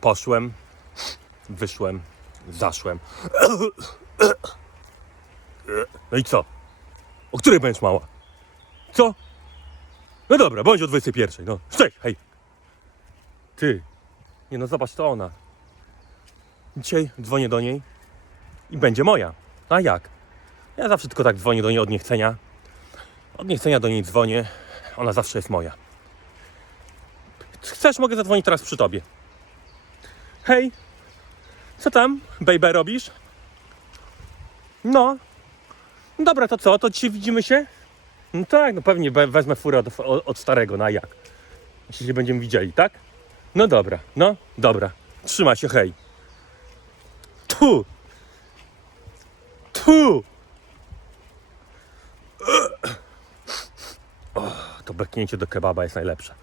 Poszłem, wyszłem, zaszłem. No i co? O której będziesz mała? Co? No dobra, bądź o 21. No, cześć, hej. Ty. Nie no, zobacz, to ona. Dzisiaj dzwonię do niej i będzie moja. A jak? Ja zawsze tylko tak dzwonię do niej od niechcenia. Od niechcenia do niej dzwonię. Ona zawsze jest moja. Chcesz, mogę zadzwonić teraz przy tobie. Hej, co tam, baby, robisz? No. Dobra, to co? To dzisiaj widzimy się? No tak, no pewnie we- wezmę furę od, od, starego, no a jak? Jeśli się będziemy widzieli, tak? No dobra, no dobra. Trzyma się, hej. Tu! Tu! O, to beknięcie do kebaba jest najlepsze.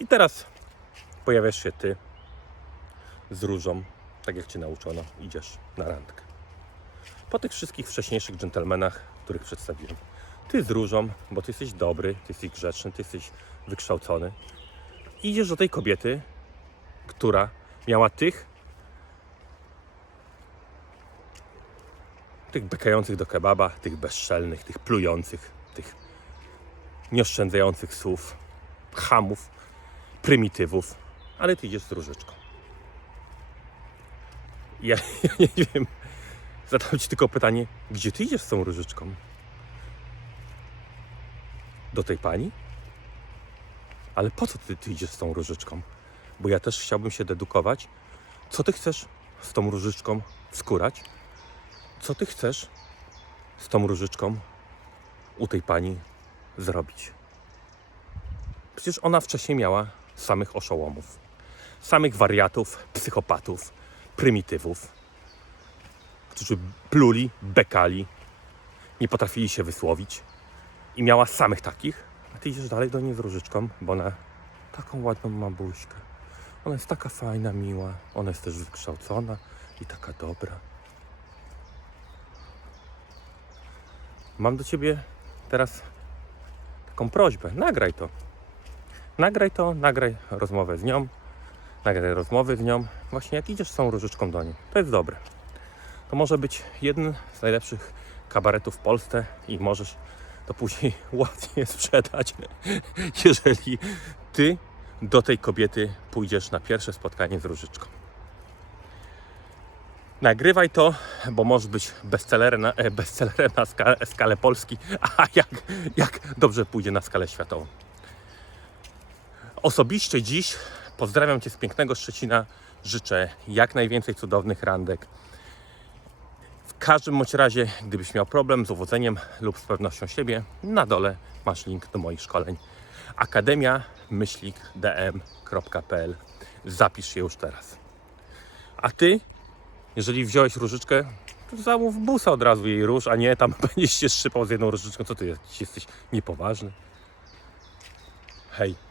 I teraz pojawiasz się ty z różą, tak jak cię nauczono, idziesz na randkę. Po tych wszystkich wcześniejszych dżentelmenach, których przedstawiłem. Ty z różą, bo ty jesteś dobry, ty jesteś grzeczny, ty jesteś wykształcony. Idziesz do tej kobiety, która miała tych, tych bekających do kebaba, tych bezczelnych, tych plujących, tych nieoszczędzających słów, chamów, prymitywów, ale ty idziesz z różyczką. Ja, ja nie wiem, zadam ci tylko pytanie, gdzie ty idziesz z tą różyczką? Do tej pani? Ale po co ty, ty idziesz z tą różyczką? Bo ja też chciałbym się dedukować, co ty chcesz z tą różyczką skórać? Co ty chcesz z tą różyczką u tej pani zrobić? Przecież ona wcześniej miała samych oszołomów, samych wariatów, psychopatów, prymitywów, którzy pluli, bekali, nie potrafili się wysłowić i miała samych takich, a ty idziesz dalej do niej z różyczką, bo ona taką ładną ma buźkę. Ona jest taka fajna, miła, ona jest też wykształcona i taka dobra. Mam do ciebie teraz taką prośbę. Nagraj to. Nagraj to, nagraj rozmowę z nią. Nagraj rozmowy z nią. Właśnie jak idziesz z tą różyczką do niej. To jest dobre. To może być jeden z najlepszych kabaretów w Polsce i możesz to później ładnie sprzedać, jeżeli ty do tej kobiety pójdziesz na pierwsze spotkanie z różyczką. Nagrywaj to, bo może być bestsellerem na, e, bestsellerem na skalę, skalę Polski, a jak, jak dobrze pójdzie na skalę światową. Osobiście dziś pozdrawiam Cię z pięknego Szczecina. Życzę jak najwięcej cudownych randek. W każdym bądź razie, gdybyś miał problem z uwodzeniem lub z pewnością siebie, na dole masz link do moich szkoleń. Akademia myślik dm.pl Zapisz się już teraz. A Ty jeżeli wziąłeś różyczkę, to zamów busa od razu jej róż, a nie tam będziesz się szczypał z jedną różyczką. Co ty? Jesteś niepoważny? Hej,